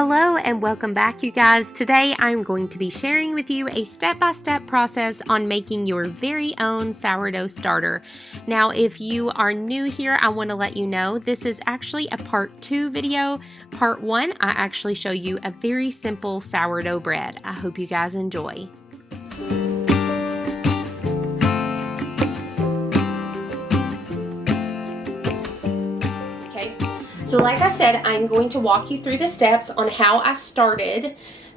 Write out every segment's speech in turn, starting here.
Hello and welcome back, you guys. Today I'm going to be sharing with you a step-by-step process on making your very own sourdough starter. Now, if you are new here, I want to let you know this is actually a part 2 video. Part 1, I actually show you a very simple sourdough bread. I hope you guys enjoy. So like I said, I'm going to walk you through the steps on how I started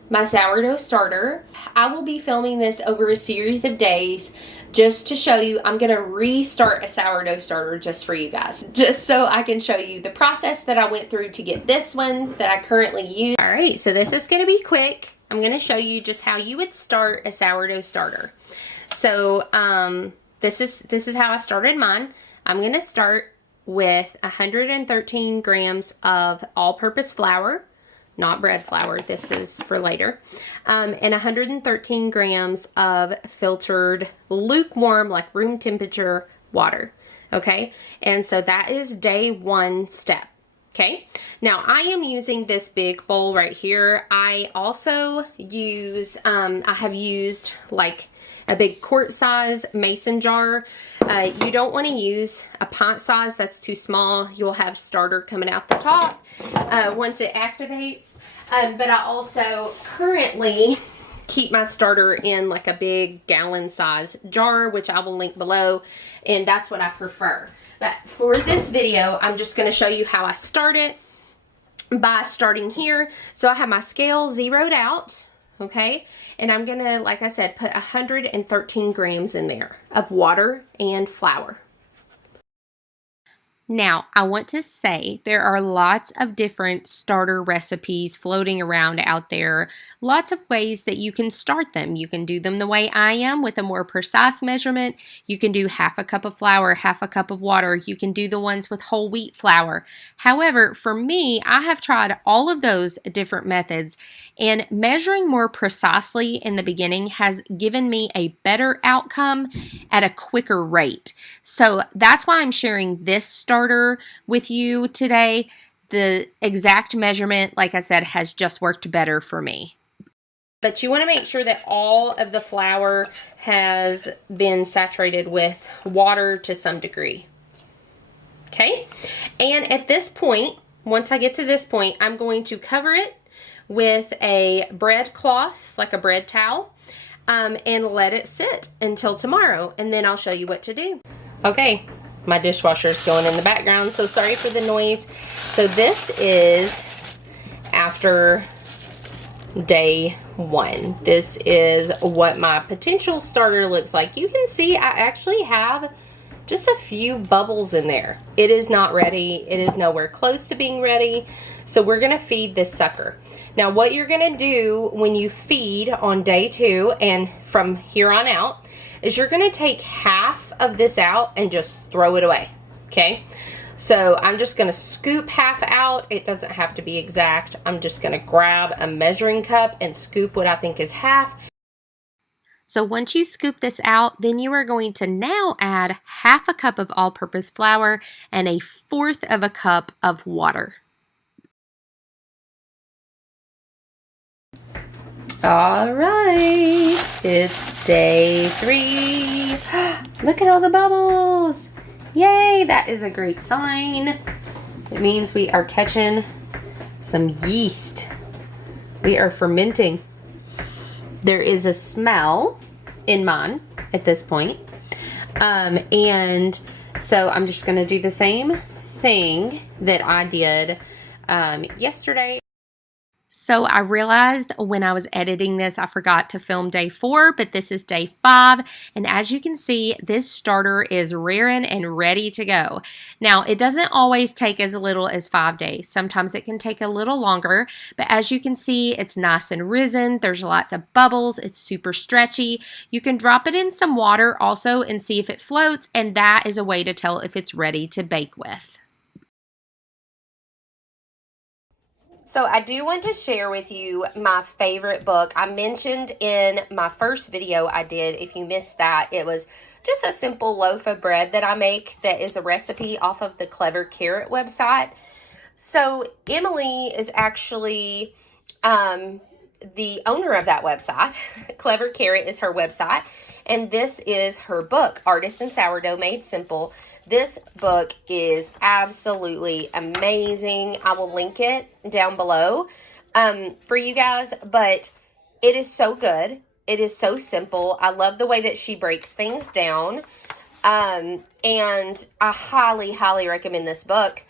my sourdough starter. I will be filming this over a series of days just to show you. I'm going to restart a sourdough starter just for you guys, just so I can show you the process that I went through to get this one that I currently use. All right, so this is going to be quick. I'm going to show you just how you would start a sourdough starter. So this is how I started mine. I'm going to start with 113 grams of all-purpose flour, not bread flour, this is for later, and 113 grams of filtered lukewarm, like room temperature water. Okay, and so that is day 1 step. Okay, now I am using this big bowl right here. I also use I have used like a big quart size mason jar. You don't want to use a pint size, that's too small. You'll have starter coming out the top once it activates. But I also currently keep my starter in like a big gallon size jar, which I will link below, and that's what I prefer. But for this video, I'm just going to show you how I start it by starting here. So I have my scale zeroed out. Okay, and I'm gonna, like I said, put 113 grams in there of water and flour. Now, I want to say there are lots of different starter recipes floating around out there. Lots of ways that you can start them. You can do them the way I am with a more precise measurement. You can do half a cup of flour, half a cup of water. You can do the ones with whole wheat flour. However, for me, I have tried all of those different methods, and measuring more precisely in the beginning has given me a better outcome at a quicker rate. So that's why I'm sharing this starter with you today. The exact measurement, like I said, has just worked better for me. But you want to make sure that all of the flour has been saturated with water to some degree. Okay? And at this point, once I get to this point, I'm going to cover it with a bread cloth, like a bread towel, and let it sit until tomorrow, and then I'll show you what to do. Okay, my dishwasher is going in the background, so sorry for the noise. So this is after day 1. This is what my potential starter looks like. You can see I actually have just a few bubbles in there. It is not ready. It is nowhere close to being ready. So we're going to feed this sucker. Now what you're going to do when you feed on day 2 and from here on out is you're going to take half of this out and just throw it away. Okay, so I'm just going to scoop half out. It doesn't have to be exact. I'm just going to grab a measuring cup and scoop what I think is half. So once you scoop this out, then you are going to now add half a cup of all-purpose flour and 1/4 of a cup of water. All right, it's day 3. Look at all the bubbles. Yay, that is a great sign. It means we are catching some yeast. We are fermenting. There is a smell in mine at this point. And so I'm just going to do the same thing that I did yesterday. So I realized when I was editing this, I forgot to film day 4, but this is day 5. And as you can see, this starter is rearing and ready to go. Now, it doesn't always take as little as 5 days. Sometimes it can take a little longer, but as you can see, it's nice and risen. There's lots of bubbles. It's super stretchy. You can drop it in some water also and see if it floats, and that is a way to tell if it's ready to bake with. So I do want to share with you my favorite book. I mentioned in my first video I did, if you missed that, it was just a simple loaf of bread that I make that is a recipe off of the Clever Carrot website. So Emily is actually the owner of that website. Clever Carrot is her website, and this is her book, Artisan Sourdough Made Simple. This book is absolutely amazing. I will link it down below for you guys, but it is so good. It is so simple. I love the way that she breaks things down, and I highly, highly recommend this book.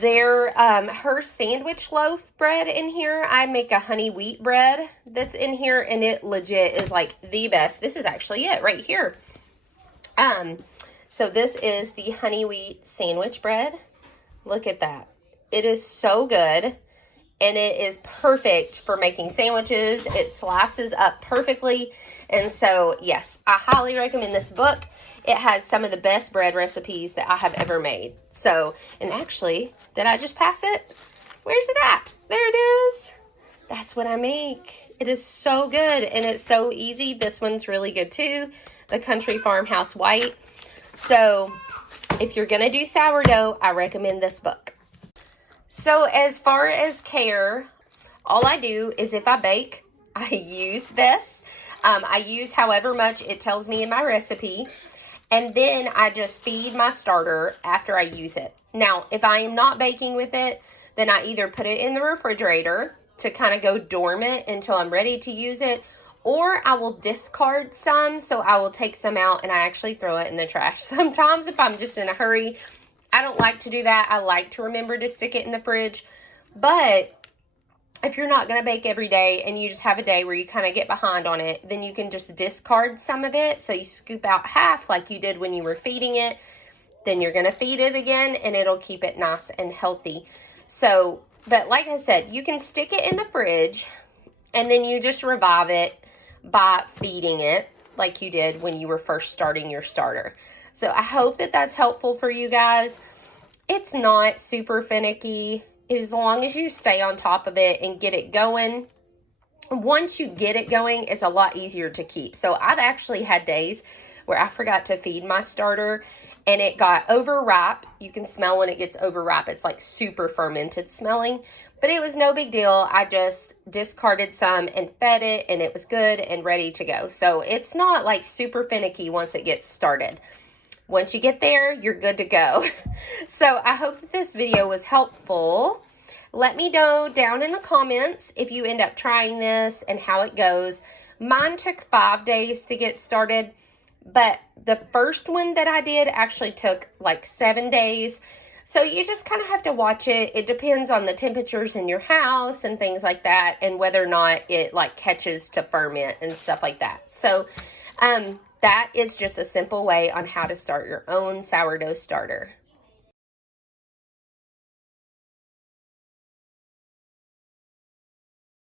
Her sandwich loaf bread in here, I make a honey wheat bread that's in here, and it legit is like the best. This is actually it right here. So this is the honey wheat sandwich bread. Look at that. It is so good, and it is perfect for making sandwiches. It slices up perfectly, and so yes, I highly recommend this book. It has some of the best bread recipes that I have ever made. So, and actually, did I just pass it? Where's it at? There it is. That's what I make. It is so good, and it's so easy. This one's really good too, the Country Farmhouse White. So, if you're gonna do sourdough, I recommend this book. So, as far as care, all I do is if I bake, I use this. I use however much it tells me in my recipe. And then I just feed my starter after I use it. Now, if I am not baking with it, then I either put it in the refrigerator to kind of go dormant until I'm ready to use it, or I will discard some. So I will take some out and I actually throw it in the trash. Sometimes if I'm just in a hurry, I don't like to do that. I like to remember to stick it in the fridge. But if you're not going to bake every day and you just have a day where you kind of get behind on it, then you can just discard some of it. So you scoop out half like you did when you were feeding it. Then you're going to feed it again, and it'll keep it nice and healthy. So, but like I said, you can stick it in the fridge, and then you just revive it by feeding it like you did when you were first starting your starter. So I hope that that's helpful for you guys. It's not super finicky. As long as you stay on top of it and get it going, once you get it going, it's a lot easier to keep. So I've actually had days where I forgot to feed my starter and it got overripe. You can smell when it gets overripe. It's like super fermented smelling, but it was no big deal. I just discarded some and fed it, and it was good and ready to go. So it's not like super finicky once it gets started. Once you get there, you're good to go. So I hope that this video was helpful. Let me know down in the comments if you end up trying this and how it goes. Mine took 5 days to get started, but the first one that I did actually took like 7 days. So you just kind of have to watch it. It depends on the temperatures in your house and things like that, and whether or not it like catches to ferment and stuff like that. So, that is just a simple way on how to start your own sourdough starter.